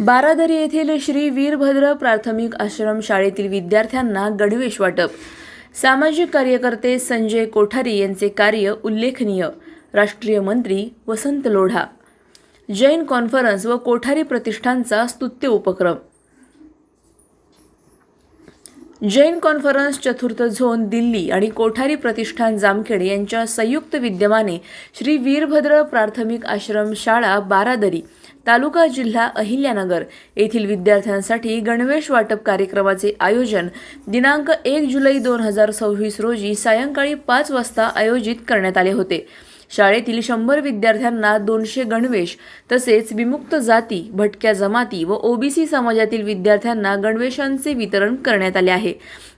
बारादरी येथील श्री वीरभद्र प्राथमिक आश्रम शाळेतील विद्यार्थ्यांना गणवेश वाटप. सामाजिक कार्यकर्ते संजय कोठारी यांचे कार्य उल्लेखनीय. राष्ट्रीय मंत्री वसंत लोढा. जैन कॉन्फरन्स व कोठारी प्रतिष्ठानचा स्तुत्य उपक्रम. जैन कॉन्फरन्स चतुर्थ झोन दिल्ली आणि कोठारी प्रतिष्ठान जामखेड यांच्या संयुक्त विद्यमाने श्री वीरभद्र प्राथमिक आश्रम शाळा बारादरी तालुका जिल्हा अहिल्यानगर येथील विद्यार्थ्यांसाठी गणवेश वाटप कार्यक्रमाचे आयोजन दिनांक 1 जुलै 2026 रोजी सायंकाळी 5 वाजता आयोजित करण्यात आले होते. शाळेतील 100 विद्यार्थ्यांना 200 गणवेश तसेच विमुक्त जाती, भटक्या जमाती व ओबीसी समाजातील विद्यार्थ्यांना गणवेशांचे वितरण करण्यात आले आहे.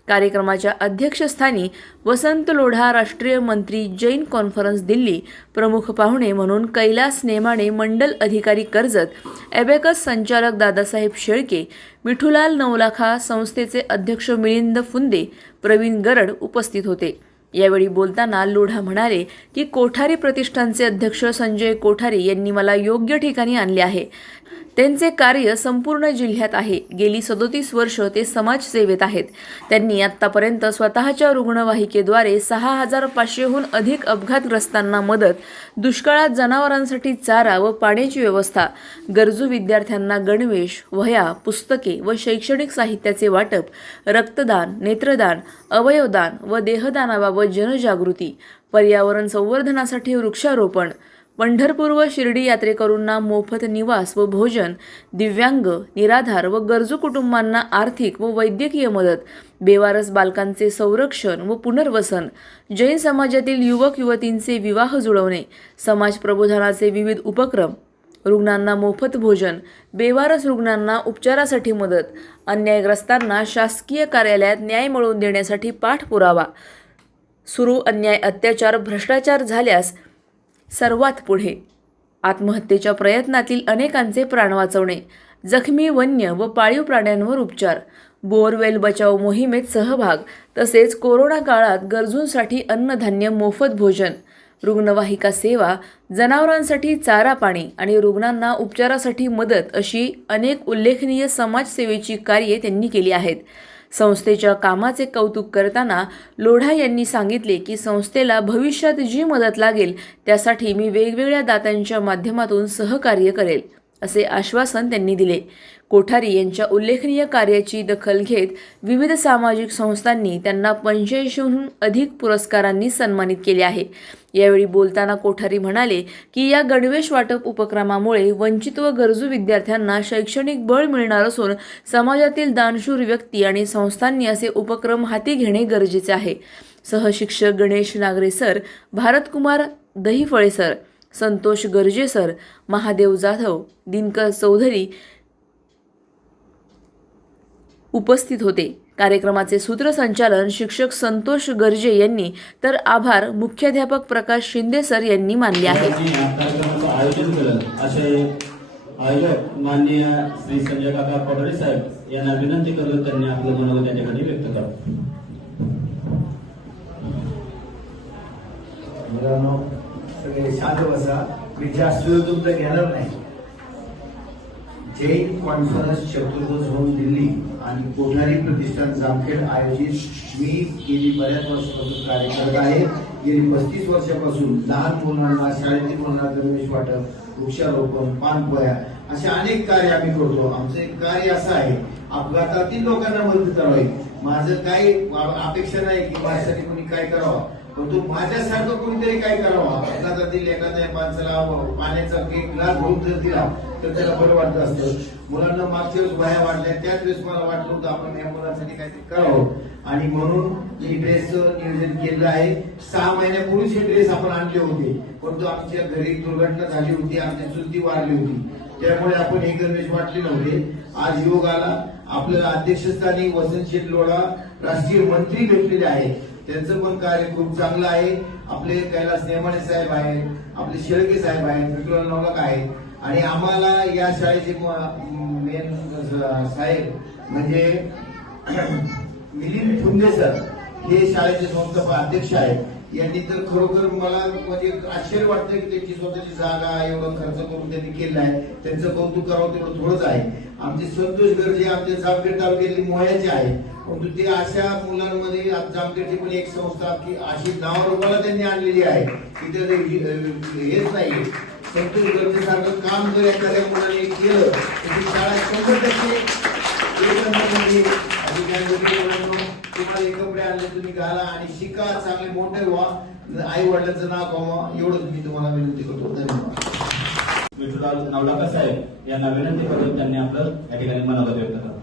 कार्यक्रमाच्या अध्यक्षस्थानी वसंत लोढा राष्ट्रीय मंत्री जैन कॉन्फरन्स दिल्ली, प्रमुख पाहुणे म्हणून कैलास नेमाणे मंडल अधिकारी कर्जत, ॲबॅकस संचालक दादासाहेब शेळके, मिठूलाल नवलाखा संस्थेचे अध्यक्ष मिलिंद फुंदे, प्रवीण गरड उपस्थित होते. यावेळी बोलताना लोढा म्हणाले की कोठारी प्रतिष्ठानचे अध्यक्ष संजय कोठारी यांनी मला योग्य ठिकाणी आणले आहे. त्यांचे कार्य संपूर्ण जिल्ह्यात आहे. गेली 37 वर्ष ते समाजसेवेत आहेत. त्यांनी आत्तापर्यंत स्वतःच्या रुग्णवाहिकेद्वारे 6500हून अधिक अपघातग्रस्तांना मदत, दुष्काळात जनावरांसाठी चारा व पाण्याची व्यवस्था, गरजू विद्यार्थ्यांना गणवेश, वह्या, पुस्तके व शैक्षणिक साहित्याचे वाटप, रक्तदान, नेत्रदान, अवयवदान व देहदानाबाबत जनजागृती, पर्यावरण संवर्धनासाठी वृक्षारोपण, पंढरपूर व शिर्डी यात्रेकरूंना मोफत निवास व भोजन, दिव्यांग, निराधार व गरजू कुटुंबांना आर्थिक व वैद्यकीय मदत, बेवारस बालकांचे संरक्षण व पुनर्वसन, जैन समाजातील युवक युवतींचे विवाह जुळवणे, समाज प्रबोधनाचे विविध उपक्रम, रुग्णांना मोफत भोजन, बेवारस रुग्णांना उपचारासाठी मदत, अन्यायग्रस्तांना शासकीय कार्यालयात न्याय मिळवून देण्यासाठी पाठपुरावा, सुरू अन्याय, अत्याचार, भ्रष्टाचार झाल्यास सर्वात पुढे, आत्महत्येच्या प्रयत्नातील अनेकांचे प्राण वाचवणे, जखमी वन्य व पाळीव प्राण्यांवर उपचार, बोअरवेल बचाव मोहिमेत सहभाग, तसेच कोरोना काळात गरजूंसाठी अन्नधान्य, मोफत भोजन, रुग्णवाहिका सेवा, जनावरांसाठी चारा पाणी आणि रुग्णांना उपचारासाठी मदत अशी अनेक उल्लेखनीय समाजसेवेची कार्ये त्यांनी केली आहेत. संस्थेच्या कामाचे कौतुक करताना लोढा यांनी सांगितले की संस्थेला भविष्यात जी मदत लागेल त्यासाठी मी वेगवेगळ्या दात्यांच्या माध्यमातून सहकार्य करेल, असे आश्वासन त्यांनी दिले. कोठारी यांच्या उल्लेखनीय कार्याची दखल घेत विविध सामाजिक संस्थांनी त्यांना 85हून अधिक पुरस्कारांनी सन्मानित केले आहे. यावेळी बोलताना कोठारी म्हणाले की या गणवेश वाटप उपक्रमामुळे वंचित व गरजू विद्यार्थ्यांना शैक्षणिक बळ मिळणार असून समाजातील दानशूर व्यक्ती आणि संस्थांनी असे उपक्रम हाती घेणे गरजेचे आहे. सहशिक्षक Ganesh Nagare sir, Bharatkumar Dahiphale sir, Santosh Garje sir, Mahadev Jadhav, Dinkar Chaudhari उपस्थित होते. कार्यक्रमाचे सूत्रसंचालन शिक्षक संतोष गर्जे यांनी तर आभार मुख्याध्यापक प्रकाश शिंदे सर यांनी मानले आहे. आयोजक माननीय श्री संजय काका कोठारी साहेब यांना विनंती करतो त्यांनी आपलं मनोगत या ठिकाणी व्यक्त करावं. मुलांनो, सगळे शांत बसा. मी जास्त वेळ तुमचा घेणार नाही. जैन कॉन्फरन्स चतुर्थ झोन दिल्ली आणि कोठारी प्रतिष्ठान जामखेड आयोजित मी गेली बऱ्याच वर्षापासून कार्य करत आहे. गेली 35 वर्षापासून लहान मुलांना शाळेतील मुलांना गणवेश वाटप, वृक्षारोपण, पानपोळ्या असे अनेक कार्य आम्ही करतो. आमचं एक कार्य असं आहे, अपघातातील लोकांना मदत करावी. माझं काही अपेक्षा नाही की माझ्यासाठी कोणी काय करावं, पण तो माझ्यासारखं कोणीतरी काय करावं. अपघातातील एखाद्या माणसाला पाण्याचा एक ग्लास भरून जर दिला तर त्याला बरं वाटत असतं. मुलांना मागच्या वेळेस वह्या वाटल्या, त्याच वेळेस मला वाटलं होतं आपण या मुलांसाठी काहीतरी करावं आणि म्हणून ही ड्रेसचं नियोजन केलं आहे. 6 महिन्यापूर्वीच हे ड्रेस आपण आणले होते, परंतु आमच्या घरी दुर्घटना झाली होती, आमची चुलती वारली होती, त्यामुळे आपण हे गणवेश वाटले नव्हते. आज योग आला. आपल्या अध्यक्षस्थानी वसंत लोढा राष्ट्रीय मंत्री भेटलेले आहे. त्यांचं पण कार्य खूप चांगलं आहे. आपले कैलास नेमाणे साहेब आहेत, आपले शेळके साहेब आहेत, मिठूलाल नवलाखा आहेत आणि आम्हाला या शाळेचे मेन साहेब म्हणजे मिलिंद फुंदे सर हे शाळेचे संस्थापक अध्यक्ष आहेत. यांनी तर खरोखर मला म्हणजे आश्चर्य वाटतं की त्यांची स्वतःची जागा एवढा खर्च करून त्यांनी केलेला आहे. त्यांचं कौतुक करावं तेवढं थोडंच आहे. आमचे संतोष गरजे आमच्या जामखेड तालुक्यातली मोहयाचे आहे, परंतु ते अशा मुलांमध्ये जामखेडची पण एक संस्था की अशी नावारूपाला त्यांनी आणलेली आहे की ते हेच नाही. संतोष गरजेसारखं काम जर एखाद्या मुलाने केलं तर ती शाळा 100% एक नंबरमध्ये तुम्हाला एक कपडे आणले तुम्ही घाला आणि शिका, चांगले मोठे व्हा, आई वडिलांचं नाव कमवा, एवढंच मी तुम्हाला विनंती करतो. धन्यवाद. विठ्ठल नवलाकर साहेब यांना विनंती करून त्यांनी आपलं या ठिकाणी मनोगत व्यक्त करावं.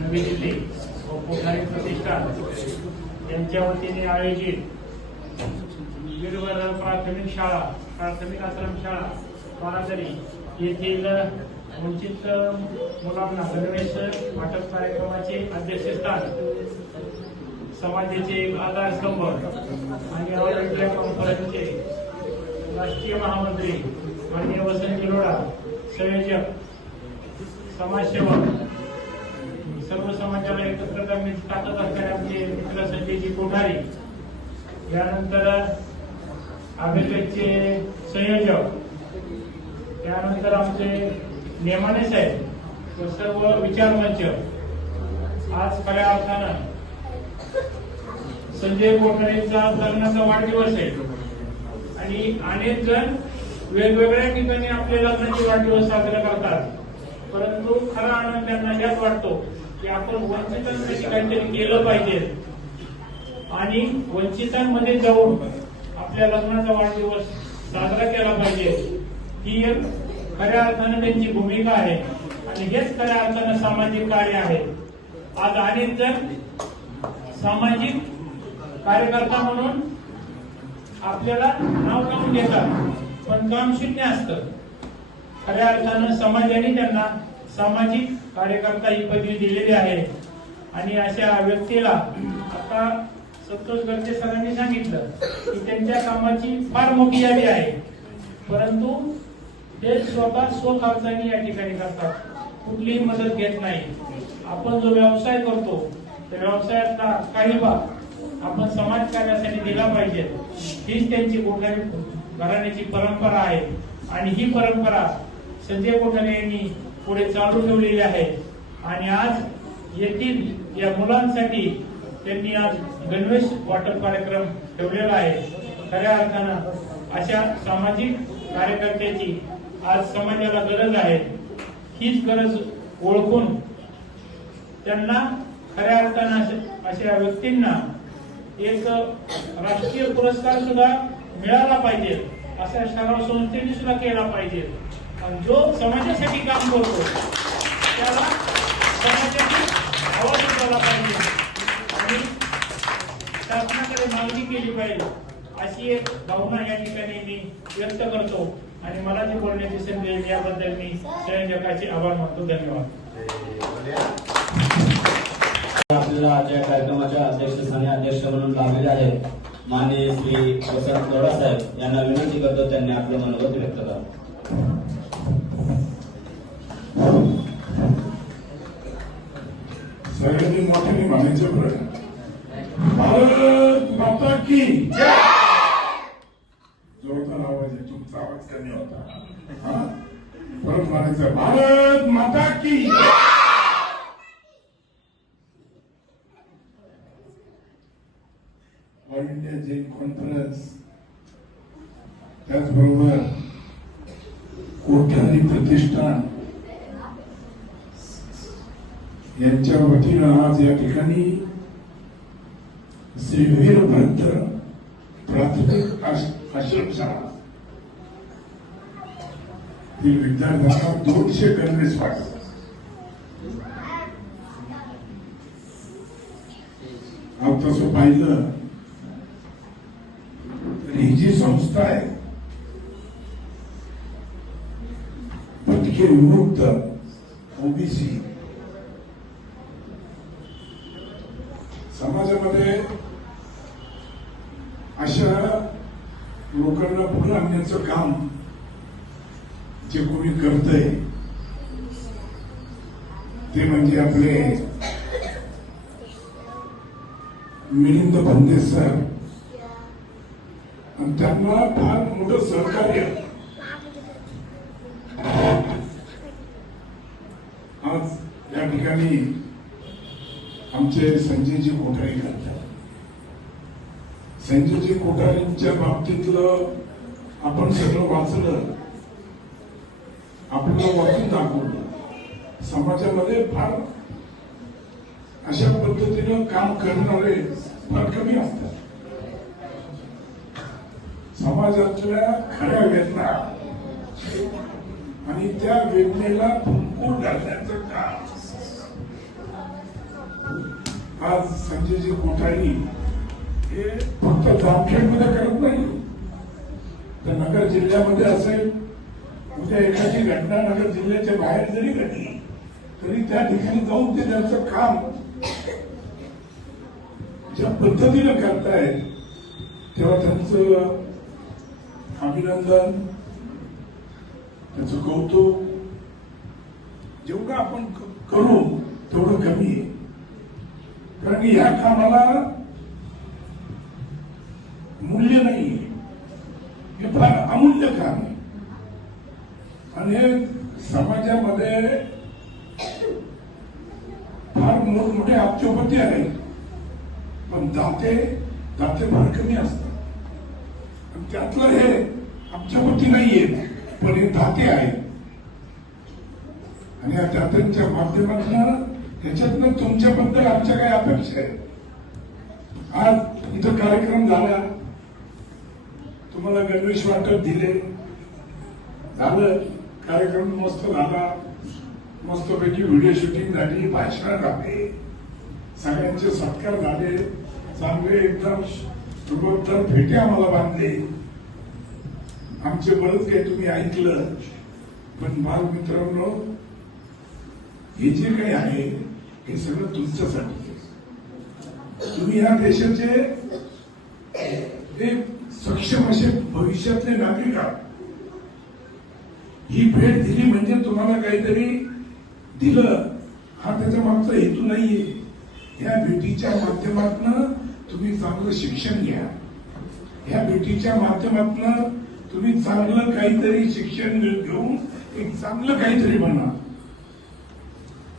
नवी दिल्ली व कोठारी प्रतिष्ठान यांच्या वतीने आयोजित वीरभद्र प्राथमिक आश्रमशाळा बारादरी येथील वंचित मुलांना गणवेश वाटप कार्यक्रमाचे अध्यक्षस्थान समाजाचे एक आधारस्तंभ आणि ऑल इंडिया कॉन्फरन्सचे राष्ट्रीय महामंत्री माननीय वसंत गिरोडा, संयोजक, समाजसेवक, सर्व समाजाला एकत्र करण्याची ताकद असणारे आमचे मित्र संजयजी कोठारी, यानंतर आगरगडचे संयोजक, त्यानंतर आमचे नेमाने साहेब व सर्व विचारमंच. आज खऱ्या अर्थानं संजय कोठारेंचा लग्नाचा वाढदिवस आहे आणि अनेक जण वेगवेगळ्या ठिकाणी आपल्या लग्नाचे वाढदिवस साजरे करतात, परंतु खरा आनंद त्यांना यात वाटतो की आपण वंचितांसाठी काहीतरी केलं पाहिजे आणि वंचितांमध्ये जाऊन आपल्या लग्नाचा वाढदिवस साजरा केला पाहिजे. ही एक खऱ्या अर्थानं त्यांची भूमिका आहे आणि हेच खऱ्या अर्थानं सामाजिक कार्य आहे. आज अनेक जण सामाजिक कार्यकर्ता म्हणून आपल्याला नाव लावून घेतात, पण काम शून्य असतं. खऱ्या अर्थानं समाजाने त्यांना सामाजिक कार्यकर्ता ही पदवी दिलेली आहे आणि अशा व्यक्तीला आता संतोष गरजे सरांनी सांगितलं की त्यांच्या कामाची फार मोठी यादी आहे, परंतु ते स्वतः स्वखर्चाने या ठिकाणी करतात, कुठलीही मदत घेत नाही. आपण जो व्यवसाय करतो त्या व्यवसायातला काही भाग आपण समाजकार्यासाठी दिला पाहिजे, हीच त्यांची कोठारी घराण्याची परंपरा आहे आणि ही परंपरा संजय कोठारे यांनी पुढे चालू ठेवलेली आहे. आणि आज येथील या मुलांसाठी त्यांनी आज गणवेश वाटप कार्यक्रम ठेवलेला आहे. खऱ्या अर्थानं अशा सामाजिक कार्यकर्त्याची आज समाजाला गरज आहे. हीच गरज ओळखून त्यांना खऱ्या अर्थानं अशा व्यक्तींना एक राष्ट्रीय पुरस्कार सुद्धा मिळाला पाहिजे, असा सराव संस्थेने सुद्धा केला पाहिजे. आणि जो समाजासाठी काम करतो त्याला समाजाची आवाज उठवला पाहिजे आणि शासनाकडे मागणी केली पाहिजे, अशी एक भावना या ठिकाणी मी व्यक्त करतो. आणि मला जी बोलण्याची संधी दिली याबद्दल मी संयोजकाचे आभार मानतो. धन्यवाद. आपल्याला आजच्या कार्यक्रमाच्या अध्यक्षस्थानी अध्यक्ष म्हणून लाभलेले आहेत माननीय श्री वसंत गौडा साहेब यांना विनंती करतो त्यांनी आपलं मनोगत व्यक्त करावं. सगळ्यांनी मोठ्याने म्हणायचं बरं, भारत माता की जोरदार आवाज आहे, तुमचा आवाज कमी होता. परत म्हणायचं, भारत माता की. ऑल इंडिया जैन कॉन्फरन्स, त्याचबरोबर कोठारी प्रतिष्ठान यांच्या वतीनं आज या ठिकाणी श्री वीरभद्र प्राथमिक आश्रमशाळा ही विद्यार्थ्यांना 200 गणवेश वाटतात. आप तसं पाहिलं तर ही जी संस्था आहे भटके विमुक्त ओबीसी समाजामध्ये अशा लोकांना पुढे आणण्याचं काम जे कोणी करतंय ते म्हणजे आपले मिलिंद भंदे सर, आणि त्यांना फार मोठं सहकार्य आज या ठिकाणी आमचे संजयजी कोठारी करतात. संजयजी कोठारींच्या बाबतीतलं आपण सगळं वाचलं, आपल्याला वाचून दाखवलं. समाजामध्ये फार अशा पद्धतीनं काम करणारे फार कमी असतात. समाजातल्या खऱ्या वेदना आणि त्या वेदनेला फुंकून घालण्याचं काम आज संजयजी कोठारी हे फक्त जामखेडमध्ये करत नाही, तर नगर जिल्ह्यामध्ये असेल, उद्या एखादी घटना नगर जिल्ह्याच्या बाहेर जरी घडली तरी त्या ठिकाणी जाऊन ते त्यांचं काम ज्या पद्धतीनं करतायत तेव्हा त्यांचं अभिनंदन, त्याचं कौतुक. जेवढं आपण करू तेवढं कमी आहे, कारण या कामाला मूल्य नाही. हे फार अमूल्य काम आहे आणि समाजामध्ये फार मोठमोठे अब्जोपती आहेत, पण दाते फार कमी असतात. आणि त्यातलं हे अब्जोपती नाहीये, पण हे दाते आहेत. आणि या दात्यांच्या माध्यमातून ह्याच्यातनं तुमच्याबद्दल आमच्या काही अपेक्षा आहेत. आज इथं कार्यक्रम झाला, तुम्हाला गणवेश वाटप दिले, झालं, कार्यक्रम मस्त झाला, मस्तपैकी व्हिडिओ शूटिंग झाली, भाषण झाले, सगळ्यांचे सत्कार झाले, चांगले एकदम रुबाबदार भेटे आम्हाला बांधले. आमचे बरंच काही तुम्ही ऐकलं, पण बालमित्रांनो, हे जे काही आहे हे सगळं तुमच्यासाठी. तुम्ही या देशाचे एक सक्षम असे भविष्यातले नागरिक आहात. ही भेट दिली म्हणजे तुम्हाला काहीतरी दिलं, हा त्याच्या मागचा हेतू नाहीये. या भेटीच्या माध्यमातून तुम्ही चांगलं शिक्षण घ्या, या भेटीच्या माध्यमातून तुम्ही चांगलं काहीतरी शिक्षण घेऊन एक चांगलं काहीतरी बना.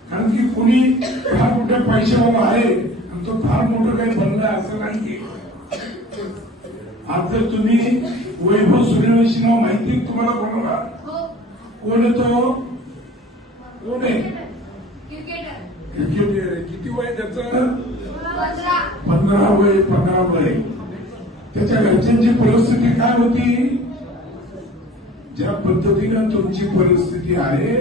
कारण की कोणी फार मोठ्या पैशावाला आहे आणि तो फार मोठं काही बनला असं नाहीये. आज जर तुम्ही वैभव सूर्यवंशी नाव माहिती तुम्हाला कोणाला, कोण आहे तो, कोण आहे, क्रिकेटर आहे. किती वय त्याचं, 15 वय. त्याच्या घरच्यांची परिस्थिती काय होती, ज्या पद्धतीनं तुमची परिस्थिती आहे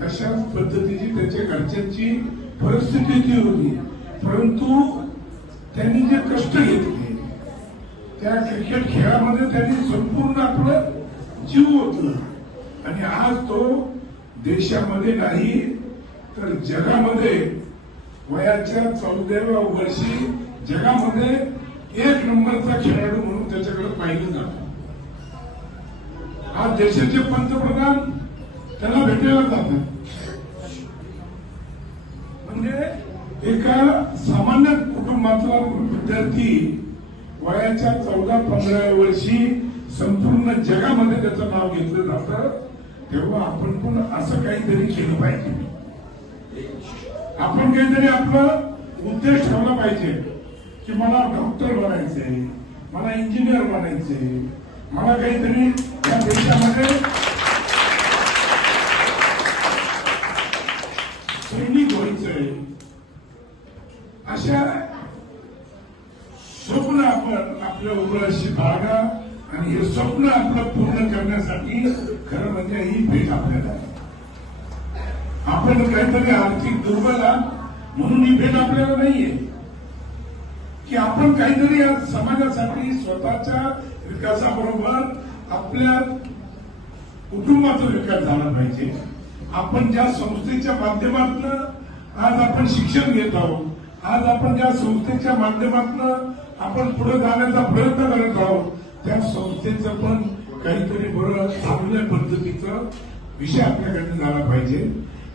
तशाच पद्धतीची त्याच्या घरच्यांची परिस्थिती ती होती. परंतु त्यांनी जे कष्ट घेतले त्या क्रिकेट खेळामध्ये त्यांनी संपूर्ण आपलं जीव ओतलं आणि आज तो देशामध्ये नाही तर जगामध्ये वयाच्या 14व्या वर्षी जगामध्ये 1 नंबरचा खेळाडू म्हणून त्याच्याकडे पाहिलं जातं. आज देशाचे पंतप्रधान त्याला भेटायला जातात. म्हणजे एका सामान्य कुटुंबातला विद्यार्थी वयाच्या 14-15 वर्षी संपूर्ण जगामध्ये त्याचं नाव घेतलं जातं. तेव्हा आपण पण असं काहीतरी केलं पाहिजे. आपण काहीतरी आपला उद्देश ठेवला पाहिजे की मला डॉक्टर बनायचंय, मला इंजिनियर बनायचंय, मला काहीतरी या देशामध्ये सैनिक व्हायचंय. अशा स्वप्न आपण आपल्या उराशी बाळगा आणि हे स्वप्न आपलं पूर्ण करण्यासाठी खरं म्हणजे ही भेट आपल्याला. आपण काहीतरी आर्थिक दुर्बल आहात म्हणून ही भेट आपल्याला नाहीये की आपण काहीतरी या समाजासाठी स्वतःच्या विकासाबरोबर आपल्या कुटुंबाचा विकास झाला पाहिजे. आपण ज्या संस्थेच्या माध्यमातून आज आपण शिक्षण घेत आहोत, आज आपण ज्या संस्थेच्या माध्यमातून आपण पुढे जाण्याचा प्रयत्न करत आहोत. त्या संस्थेचं पण काहीतरी बरं चांगल्या पद्धतीचा विषय आपल्याकडे झाला पाहिजे.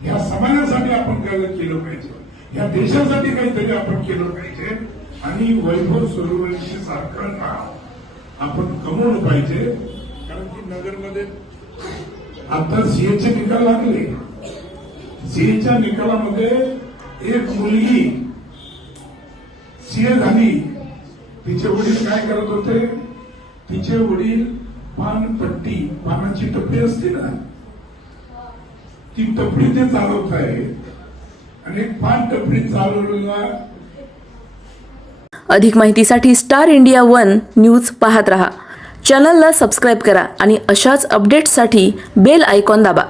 या समाजासाठी आपण काय केलं पाहिजे, या देशासाठी काहीतरी आपण केलं पाहिजे आणि वैभव सूर्यवंशी सारखं नाव आपण कमवलं पाहिजे. कारण की नगरमध्ये आता सीएचे निकाल लागले. सीएच्या निकालामध्ये एक मुलगी सीए झाली. तिचे वडील काय करत होते, तिचे वडील पानपट्टी, पानाची टपरी असते ना, ती टपरी ते चालवत आहे आणि पान टपरी चालवलेला. अधिक माहितीसाठी स्टार इंडिया 1 न्यूज पाहत रहा. चॅनलला सबस्क्राईब करा आणि अशाच अपडेट्ससाठी बेल आयकॉन दाबा.